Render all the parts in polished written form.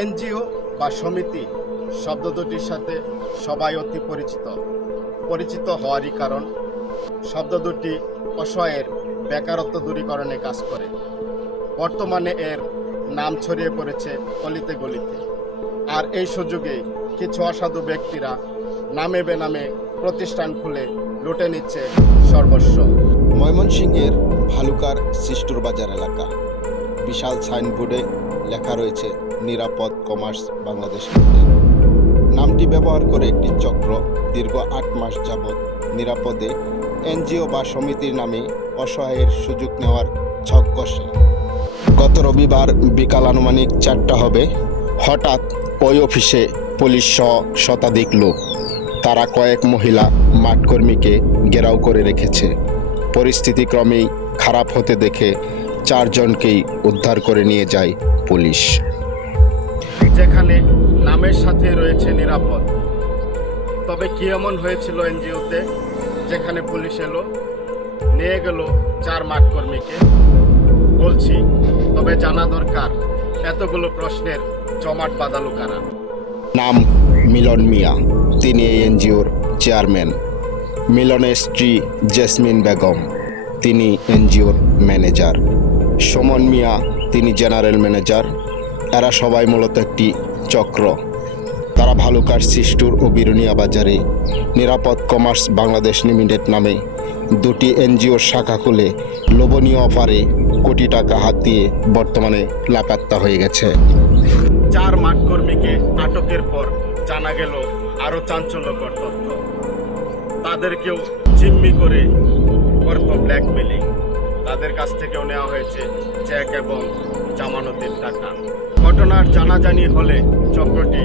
NGO বা সমিতি শব্দ দুটির সাথে সবাই অতি পরিচিত হওয়ারই কারণ শব্দ দুটি অসহায়ের বেকারত্ব দূরীকরণে কাজ করে। বর্তমানে এর নাম ছড়িয়ে পড়েছে অলিতে গলিতে, আর এই সুযোগে কিছু অসাধু ব্যক্তিরা নামে বেনামে প্রতিষ্ঠান খুলে লুটে নিচ্ছে সর্বস্ব। ময়মনসিংহের ভালুকার সিস্টুর বাজার এলাকা, বিশাল সাইনবোর্ডে লেখা রয়েছে নিরাপদ কমার্স বাংলাদেশ লিমিটেড। নামটি ব্যবহার করে একটি চক্র দীর্ঘ 8 মাস যাবৎ নিরাপদে এনজিও বা সমিতির নামে অসহায়ের সুযোগ নেওয়ার ছক কষে। গত রবিবার বিকাল আনুমানিক 4টা হবে, হঠাৎ ওই অফিসে পুলিশ সহ শতাধিক লোক, তারা কয়েক মহিলা মাঠকর্মীকে ঘেরাও করে রেখেছে। পরিস্থিতি ক্রমেই খারাপ হতে দেখে 4 জনকেই উদ্ধার করে নিয়ে যায় পুলিশ। যেখানে নামের সাথে রয়েছে নিরাপদ, তবে কি এমন হয়েছিল এনজিওতে যেখানে পুলিশ এলো, নিয়ে গেল 4 মাঠকর্মীকে? বলছি, তবে জানা দরকার এতগুলো প্রশ্নের জমাট বাঁধালো কারা। নাম মিলন মিয়া, তিনি এই এনজিওর চেয়ারম্যান। মিলনের স্ত্রী জেসমিন বেগম, তিনি এনজিওর ম্যানেজার। সুমন মিয়া, তিনি জেনারেল ম্যানেজার। এরা সবাই মূলত একটি চক্র। তারা ভালুকার সিস্টুর ও বিরুনিয়া বাজারে নিরাপদ কমার্স বাংলাদেশ লিমিটেড নামে 2টি এনজিওর শাখা খুলে লোভনীয় অফারে কোটি টাকা হাত দিয়ে বর্তমানে লাপাত্তা হয়ে গেছে। 4 মাঠকর্মীকে আটকের পর জানা গেল আরও চাঞ্চল্যকর তথ্য। তাদেরকেও জিম্মি করে করত ব্ল্যাকমেলিং। তাদের কাছ থেকেও নেওয়া হয়েছে চেক এবং জামানতের টাকা। ঘটনার জানাজানি হলে চক্রটি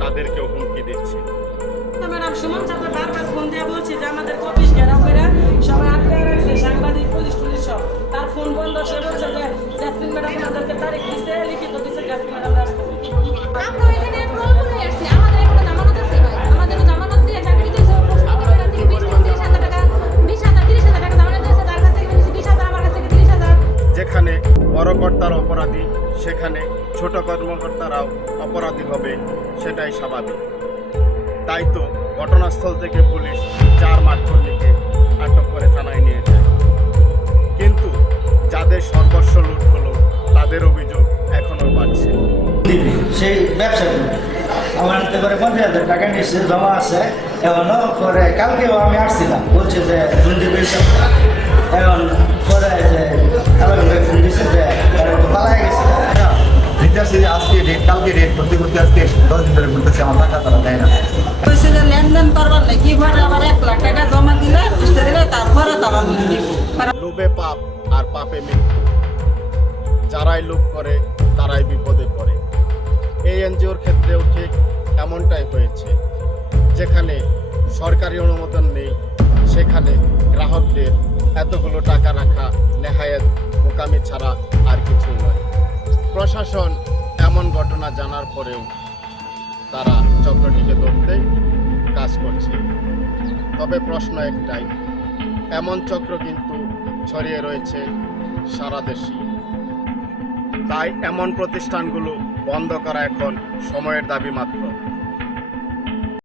তাদেরকেও হুমকি দিচ্ছে। ম্যাডাম সুমন চাপা বারবার ফোন দিয়ে বলছে যে আমাদের অফিস ঘেরাও করে সবাই আটকায় রাখছে, সাংবাদিক পুলিশ সব। তার ফোন বন্ধ, সে বলছে যে জ্যাসমিন ম্যাডাম আমাদেরকে তারিখ দিছে, লিখিত দিছে, জ্যাসমিন ম্যাডাম আসছে। আমরা এখানে প্রবলেম হয়ে আসছে, আমাদের এখানে জামানত আছে ভাই, আমাদের জামানত দিয়ে চাকরি দিয়েছে, প্রশ্নপত্র থেকে 20,000 টাকা 20,000 30,000 টাকা জামানত দিয়েছে, তার কাছ থেকে 20,000, আমার কাছ থেকে 30,000। যেখানে বড় কর্তারা অপরাধী, সেখানে ছোট কর্মকর্তারাও অপরাধী হবে, সেটাই স্বাভাবিক। তাই তো ঘটনাস্থল থেকে পুলিশ 4 মাঠকর্মীকে আটক করে থানায় নিয়ে যায়। কিন্তু যাদের সর্বস্ব লুট হলো, তাদের অভিযোগ এখনও বাড়ছে। সেই ব্যবসা আমার হাতে করে 50,000 টাকা নিচ্ছে, জমা আছে এখনো। পরে কালকেও আমি আসছিলাম, বলছে যে দুর্নীতি পেয়েছে। এখন পরে যে ফোন দিচ্ছে যে পালায় গেছে। আজকে রেট, কালকে রেট করতে করতে আজকে 10 দিন ধরে বলতেছে আমার টাকা তারা দেয় না। লেনদেন করবার নাকি ঘরে আবার 1 লাখ টাকা জমা দিলে তারপরে তারা লোভে পাপ আর পাপে মৃত্যু। যারাই লোভ করে তারাই বিপদে পড়ে। এই এনজিওর ক্ষেত্রেও ঠিক এমনটাই হয়েছে। যেখানে সরকারি অনুমোদন নেই, সেখানে গ্রাহকদের এতগুলো টাকা রাখা নেহায়েত বোকামি ছাড়া আর কিছুই নয়। প্রশাসন এমন ঘটনা জানার পরেও তারা চক্রটিকে ধরতে কাজ করছে। তবে প্রশ্ন একটাই, এমন চক্র কিন্তু ছড়িয়ে রয়েছে সারা দেশে। তাই এমন প্রতিষ্ঠানগুলো বন্ধ করা এখন সময়ের দাবি মাত্র।